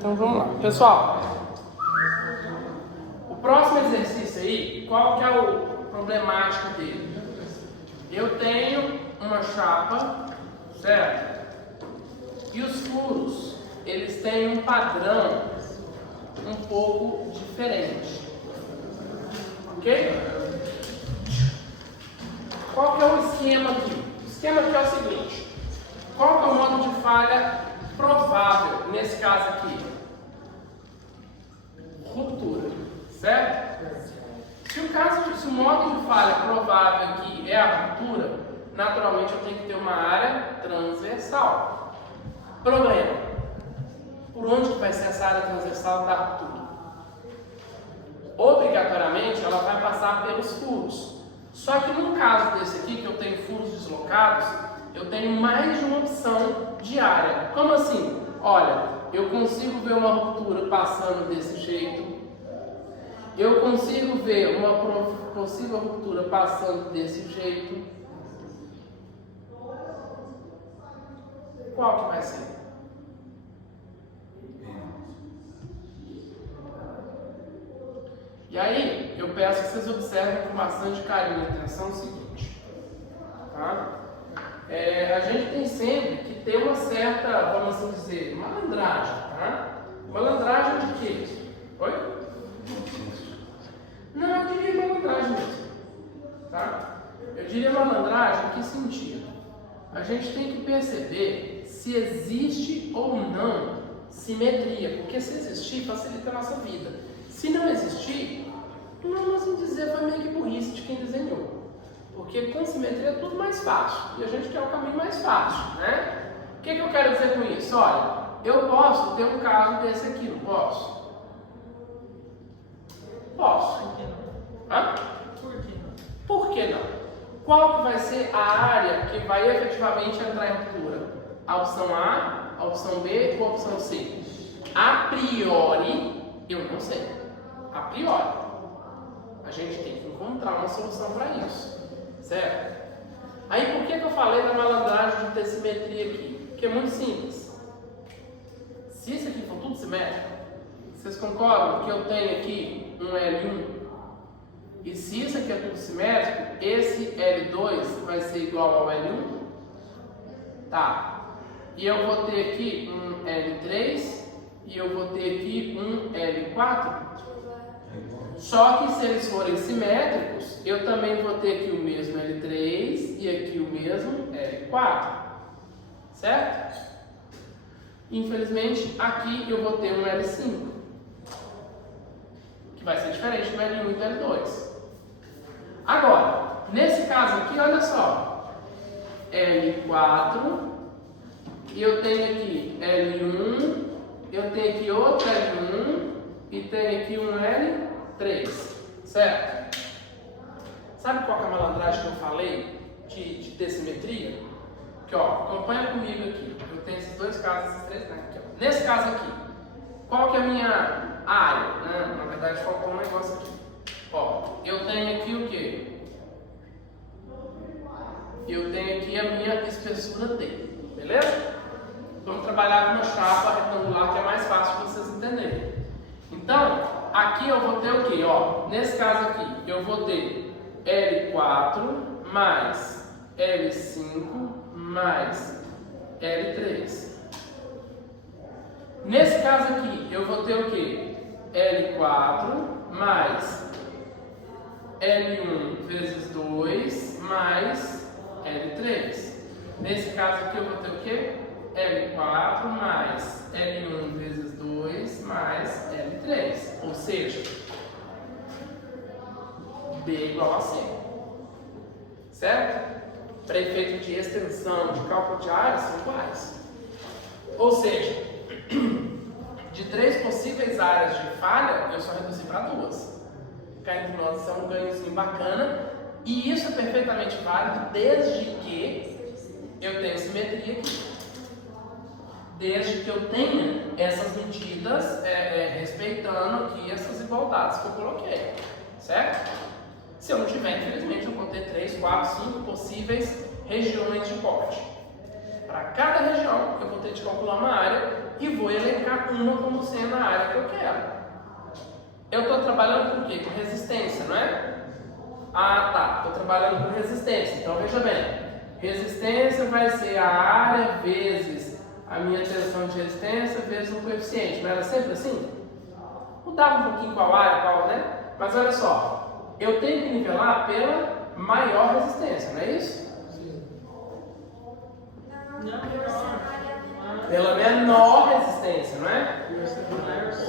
Então vamos lá. Pessoal, o próximo exercício aí, qual que é o problemático dele? Eu tenho uma chapa, certo? E os furos, eles têm um padrão um pouco diferente. Ok? Qual que é o esquema aqui? O esquema aqui é o seguinte. Qual que é o modo de falha provável nesse caso aqui? Ruptura, certo? Se o modo de falha provável aqui é a ruptura, naturalmente eu tenho que ter uma área transversal. Problema: por onde que vai ser essa área transversal da ruptura? Obrigatoriamente ela vai passar pelos furos. Só que no caso desse aqui, que eu tenho furos deslocados, eu tenho mais de uma opção de área. Como assim? Olha, eu consigo ver uma ruptura passando desse jeito. Eu consigo ver uma possível ruptura passando desse jeito. Qual que vai ser? E aí, eu peço que vocês observem com bastante carinho e atenção o seguinte, tá? A gente tem sempre que ter uma certa, vamos assim dizer, malandragem, tá? Malandragem de quê? Oi? Não, eu diria malandragem mesmo, tá? Eu diria malandragem em que sentido? A gente tem que perceber se existe ou não simetria, porque se existir, facilita a nossa vida. Se não existir, vamos assim dizer, foi meio que burrice de quem desenhou. Porque com simetria é tudo mais fácil. E a gente quer o caminho mais fácil, né? O que eu quero dizer com isso? Olha, eu posso ter um caso desse aqui, não posso? Posso. Por que não? Hã? Por que não? Por que não? Qual que vai ser a área que vai efetivamente entrar em ruptura? A opção A, a opção B ou a opção C? A priori, eu não sei. A priori, a gente tem que encontrar uma solução para isso, certo? Aí por que eu falei da malandragem de ter simetria aqui? Porque é muito simples. Se isso aqui for tudo simétrico, vocês concordam que eu tenho aqui um L1? E se isso aqui é tudo simétrico, esse L2 vai ser igual ao L1? Tá. E eu vou ter aqui um L3 e eu vou ter aqui um L4. Só que se eles forem simétricos, eu também vou ter aqui o mesmo L3 e aqui o mesmo L4, certo? Infelizmente, aqui eu vou ter um L5, que vai ser diferente do L1 e do L2. Agora, nesse caso aqui, olha só, L4, e eu tenho aqui L1, eu tenho aqui outro L1 e tenho aqui um L3, certo? Sabe qual que é a malandragem que eu falei de ter simetria? Que ó, acompanha comigo aqui. Eu tenho esses dois casos, esses três, né? Aqui, ó. Nesse caso aqui, qual que é a minha área? Né? Na verdade, faltou um negócio aqui. Ó, eu tenho aqui o quê? Eu tenho aqui a minha espessura D, beleza? Vamos trabalhar com uma chapa retangular que é mais fácil de vocês entenderem. Então, aqui eu vou ter o quê? Ó, nesse caso aqui, eu vou ter L4 mais L5 mais L3. Nesse caso aqui, eu vou ter o quê? L4 mais L1 vezes 2 mais L3. Nesse caso aqui, eu vou ter o quê? L4 mais L1 vezes 2 mais L3. Ou seja, B igual a C. Certo? Para efeito de extensão, de cálculo de área, são iguais. Ou seja, de 3 possíveis áreas de falha, eu só reduzi para 2. Cá entre nós, isso é um ganhozinho bacana. E isso é perfeitamente válido desde que eu tenha simetria aqui. Desde que eu tenha essas medidas respeitando aqui essas igualdades que eu coloquei. Certo? Se eu não tiver, infelizmente, eu vou ter 3, 4, 5 possíveis regiões de corte. para cada região, eu vou ter que calcular uma área e vou elencar uma como sendo a área que eu quero. Eu estou trabalhando com o quê? Com resistência, não é? Ah, tá. Estou trabalhando com resistência. Então, veja bem. Resistência vai ser a área vezes a minha tensão de resistência vezes o coeficiente. Não era sempre assim? Mudava um pouquinho qual área, qual, né? Mas olha só. Eu tenho que nivelar pela maior resistência, não é isso? Pela menor resistência, não é?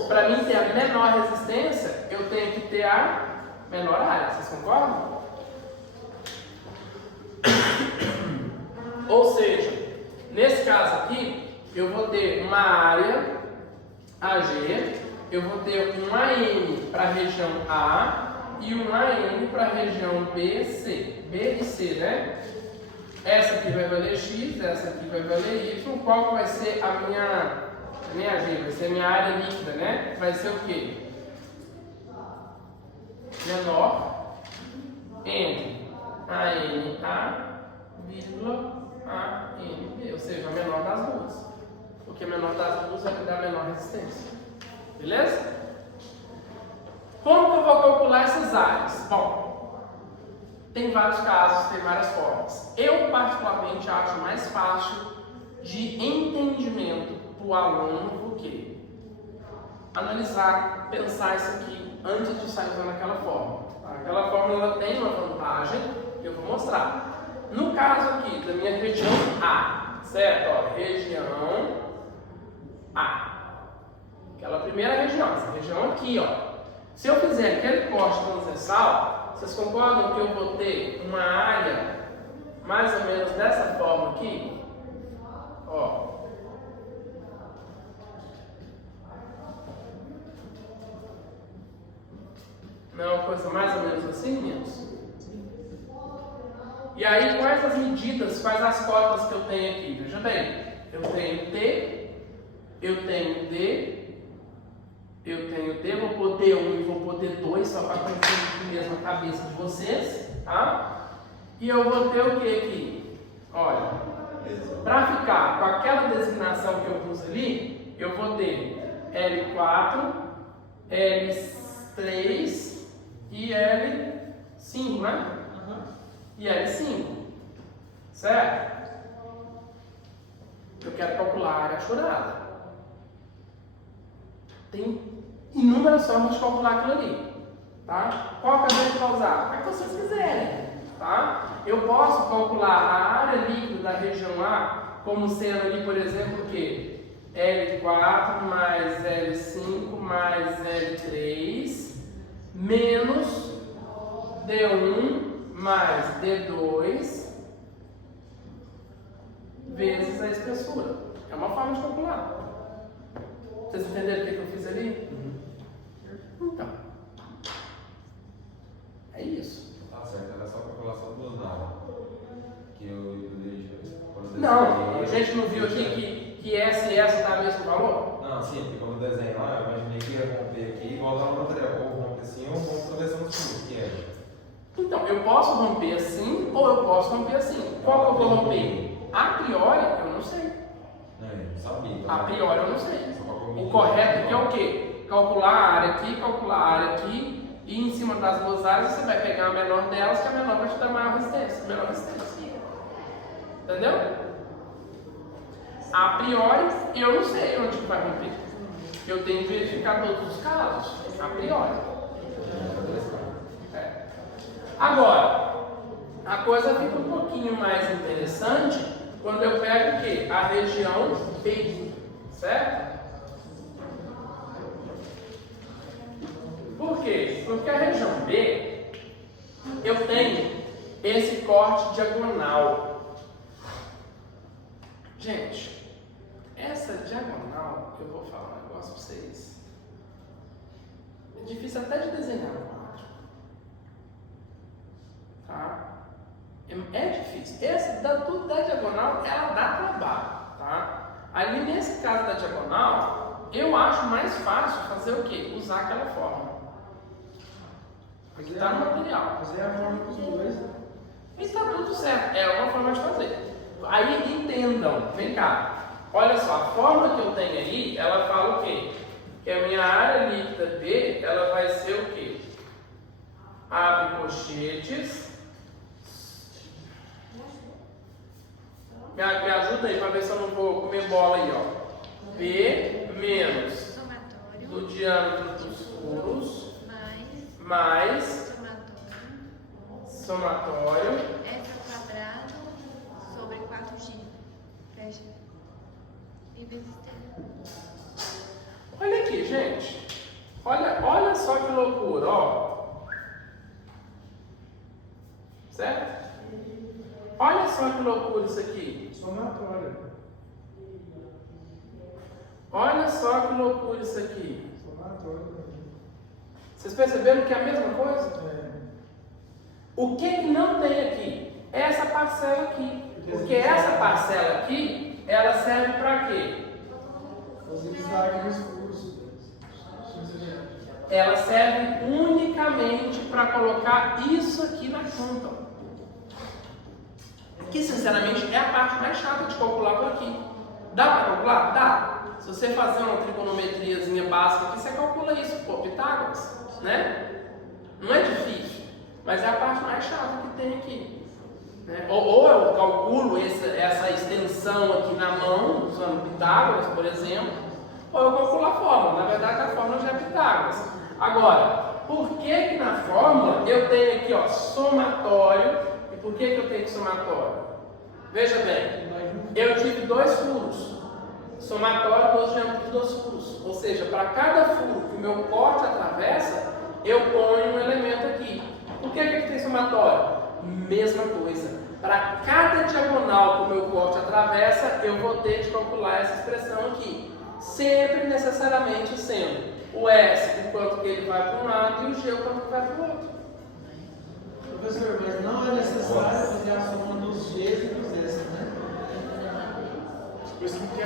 Para mim ter a menor resistência, eu tenho que ter a menor área. Vocês concordam? Ou seja, nesse caso aqui, eu vou ter uma área AG, eu vou ter um AM para a região A e um AM para a região B, C. B e C, né? Essa aqui vai valer X, essa aqui vai valer Y. Qual que vai ser a minha G? Vai ser a minha área líquida, né? Vai ser o quê? Menor entre ANA, vírgula, ANB. Ou seja, a menor das duas. Porque a menor das duas vai me dar a menor resistência. Beleza? Como que eu vou calcular essas áreas? Bom, tem vários casos, tem várias formas. Eu, particularmente, acho mais fácil de entendimento para o aluno do que analisar, pensar isso aqui antes de sair usando aquela forma. Aquela forma ela tem uma vantagem que eu vou mostrar. No caso aqui da minha região A, certo? Ó, região A. Aquela primeira região, essa região aqui, ó. Se eu fizer aquele corte transversal, vocês concordam que eu vou ter uma área mais ou menos dessa forma aqui? Ó. Não é uma coisa mais ou menos assim, meninos? E aí, quais as medidas, quais as cotas que eu tenho aqui? Veja bem, eu tenho T, eu tenho D, vou pôr D1 e vou pôr D2, só para conhecer mesmo a cabeça de vocês, tá? E eu vou ter o que aqui? Olha, para ficar com aquela designação que eu pus ali, eu vou ter L4, L3 e L5, né? E L5, certo? Eu quero calcular a área achurada. Tem inúmeras formas de calcular aquilo ali, tá? Qual que a gente vai usar? A que vocês quiserem, tá? Eu posso calcular a área líquida da região A como sendo ali, por exemplo, o quê? L4 mais L5 mais L3 menos D1 mais D2 vezes a espessura. É uma forma de calcular. Vocês entenderam o que eu fiz ali? Então. É isso. Tá certo, era só a calculação do andar. Que eu deixei. Não, a gente não viu aqui que essa e essa dá o mesmo valor? Não, sim, porque quando eu desenho lá, eu imaginei que ia romper aqui igual dá no material. Ou rompe assim ou rompe atravessando tudo, que é. Então, eu posso romper assim ou eu posso romper assim. Qual que eu vou romper? A priori, eu não sei. Não, eu não sabia. A priori, eu não sei. O correto aqui é o quê? Calcular a área aqui, calcular a área aqui, e em cima das duas áreas você vai pegar a menor delas, que a menor vai te dar maior resistência. Menor resistência. Entendeu? A priori, eu não sei onde que vai romper. Eu tenho que verificar todos os casos. A priori. É. Agora, a coisa fica um pouquinho mais interessante quando eu pego o quê? A região B. Certo? Por quê? Porque a região B, eu tenho esse corte diagonal. Gente, essa diagonal, eu vou falar um negócio para vocês. É difícil até de desenhar no quadro. Tá? É difícil. Tudo da diagonal, ela dá trabalho. Tá? Ali nesse caso da diagonal, eu acho mais fácil fazer o quê? Usar aquela forma. Está no material. Fazer a forma com os dois. E está tudo certo. É uma forma de fazer. Aí entendam, vem cá. Olha só, a fórmula que eu tenho aí, ela fala o quê? Que a minha área líquida B, ela vai ser o quê? Abre colchetes. Me ajuda aí para ver se eu não vou comer bola aí, ó. B menos Somatório do diâmetro dos furos mais somatório F ao quadrado sobre 4G. Fecha. E vezes T. Olha aqui, gente. Olha só que loucura, ó. Certo? Olha só que loucura isso aqui. Somatório. Olha só que loucura isso aqui. Somatório. Vocês perceberam que é a mesma coisa? É. O que não tem aqui? É essa parcela aqui. Porque essa parcela aqui, ela serve para quê? O zigue-zague dos furos. Ela serve unicamente para colocar isso aqui na conta. Que sinceramente é a parte mais chata de calcular por aqui. Dá para calcular? Dá. Se você fazer uma trigonometriazinha básica aqui, você calcula isso, pô, Pitágoras, né? Não é difícil, mas é a parte mais chata que tem aqui. Né? Ou eu calculo essa extensão aqui na mão, usando Pitágoras, por exemplo, ou eu calculo a fórmula. Na verdade, a fórmula já é Pitágoras. Agora, por que na fórmula eu tenho aqui, ó, somatório? E por que eu tenho somatório? Veja bem, eu tive dois furos. Somatório dos diâmetros dos furos. Ou seja, para cada furo que o meu corte atravessa, eu ponho um elemento aqui. Por que tem somatório? Mesma coisa. Para cada diagonal que o meu corte atravessa, eu vou ter de calcular essa expressão aqui. Sempre necessariamente sendo o S o quanto que ele vai para um lado e o G o quanto que vai para o outro. Professor, mas não é necessário fazer a soma dos Gs e dos S, né?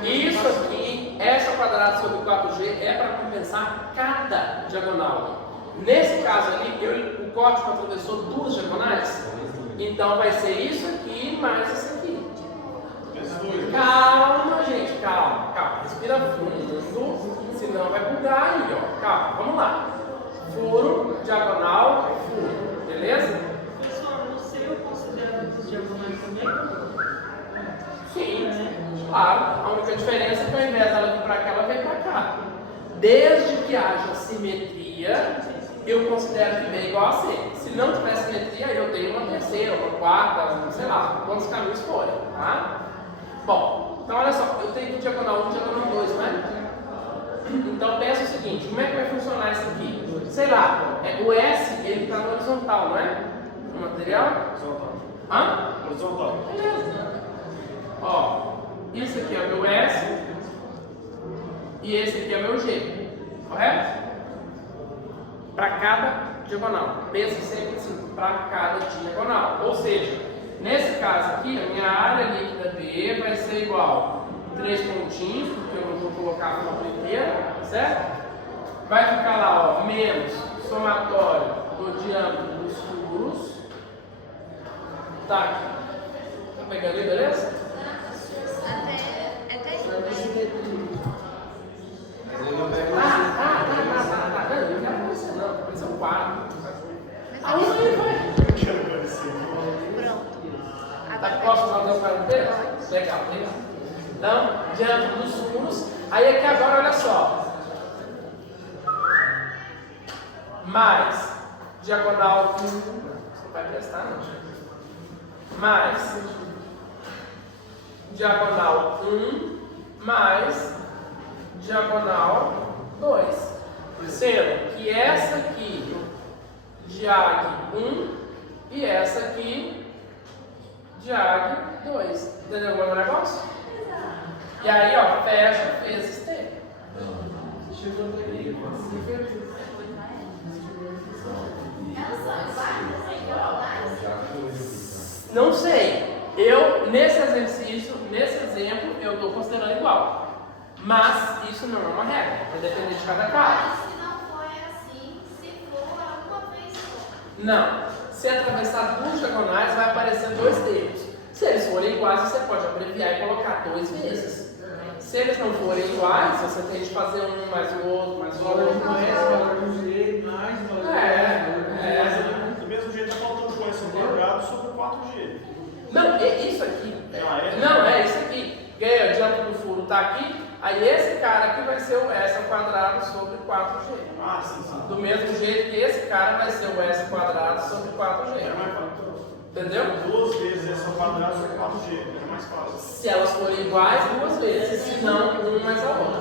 Isso aqui, S ao quadrado sobre 4G, é para compensar cada diagonal. Nesse caso ali, o corte atravessou duas diagonais, então vai ser isso aqui mais isso aqui. Calma, gente, calma. Respira fundo, senão vai bugar aí, ó. Calma, vamos lá. Furo, diagonal, furo, beleza? Pessoal, no seu considerado os diagonais também? Sim, claro. A única diferença é que ao invés dela vir para cá, ela vem para cá. Desde que haja simetria, eu considero que B é igual a C. Se não tiver simetria, eu tenho uma terceira, uma quarta, sei lá, quantos caminhos forem, tá? Bom, então olha só, eu tenho aqui diagonal 1 e diagonal 2, né? Então pensa o seguinte, como é que vai funcionar isso aqui? Sei lá, o S, ele está no horizontal, não é? O material? Horizontal. Hã? Horizontal. Beleza. Ó, isso aqui é o meu S e esse aqui é o meu G, correto? Para cada diagonal. Pensa sempre assim, para cada diagonal. Ou seja, nesse caso aqui, a minha área líquida B vai ser igual a 3 pontinhos, porque eu não vou colocar a forma inteira, certo? Vai ficar lá, ó, menos somatório do diâmetro dos furos. Tá aqui. Tá pegando aí, beleza? Até aí. Ele não pega Tá. Não, eu não quero aparecer, não. Aparecer um quadro. Aí vai. Pronto. Tá, posso fazer o quadro inteiro? Legal. Então, diâmetro dos furos. Aí aqui agora, olha só. Mais diagonal 1. Você vai prestar, não? Mais diagonal 1 mais diagonal 2. Sendo que essa aqui, diag 1 e essa aqui, diag 2. Entendeu o meu negócio? E aí, ó, fecha vezes T. Chegou daí. Não sei. Nesse exercício, nesse exemplo, eu estou considerando igual. Mas isso não é uma regra, vai depender de cada caso. Mas se não for assim, se for uma vez só. Não. Se atravessar duas diagonais, vai aparecer dois termos. Se eles forem iguais, você pode abreviar e colocar 2 vezes. Se eles não forem iguais, você tem de fazer um mais o outro, mais O o valor outro. de um S, o valor do G, mais o valor do S. Do mesmo jeito, está faltando com esse quadrado sobre o 4G. Não, é isso aqui. Ah, é? Não, é isso aqui. Ganha, o diâmetro do furo está aqui, aí esse cara aqui vai ser o S ao quadrado sobre 4G. Ah, sim, sim. Do mesmo jeito que esse cara vai ser o S ao quadrado sobre 4G. É mais fácil. Entendeu? 2 vezes S ao quadrado sobre 4G. É mais fácil. Se elas forem iguais, 2 vezes. Se não, um mais a outra.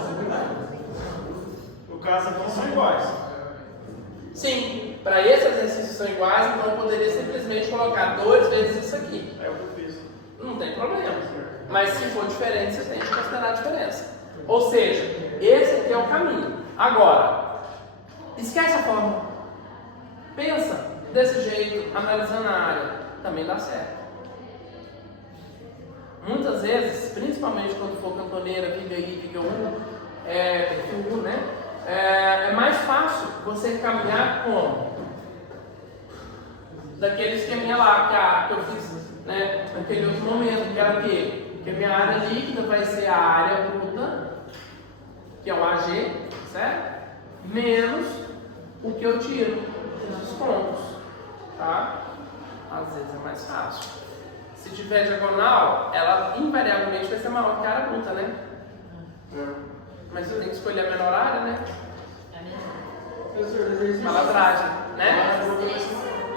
No caso aqui são iguais. Sim, para esse exercício são iguais, então eu poderia simplesmente colocar 2 vezes isso aqui. É o que eu fiz. Não tem problema. Mas se for diferente, você tem que considerar a diferença. Ou seja, esse aqui é o caminho. Agora, esquece a fórmula. Pensa desse jeito, analisando a área. Também dá certo. Muitas vezes, principalmente quando for cantoneira, viga I, viga U, U, né? É mais fácil você caminhar como? Daquele esqueminha lá que eu fiz, né? Naquele outro momento, que era o quê? Que a minha área líquida vai ser a área bruta, que é o AG, certo? Menos o que eu tiro, os descontos, tá? Às vezes é mais fácil. Se tiver diagonal, ela invariavelmente vai ser maior que a área bruta, né? Mas você tem que escolher a menor área, né? Professor, exercício. Malandragem, né?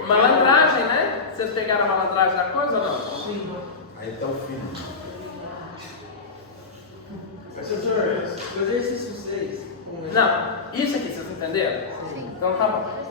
Malandragem, né? Vocês pegaram a malandragem da coisa ou não? Sim. Aí tá o filho. Professor, o exercício 6. Não. Isso aqui, vocês entenderam? Sim. Então tá bom.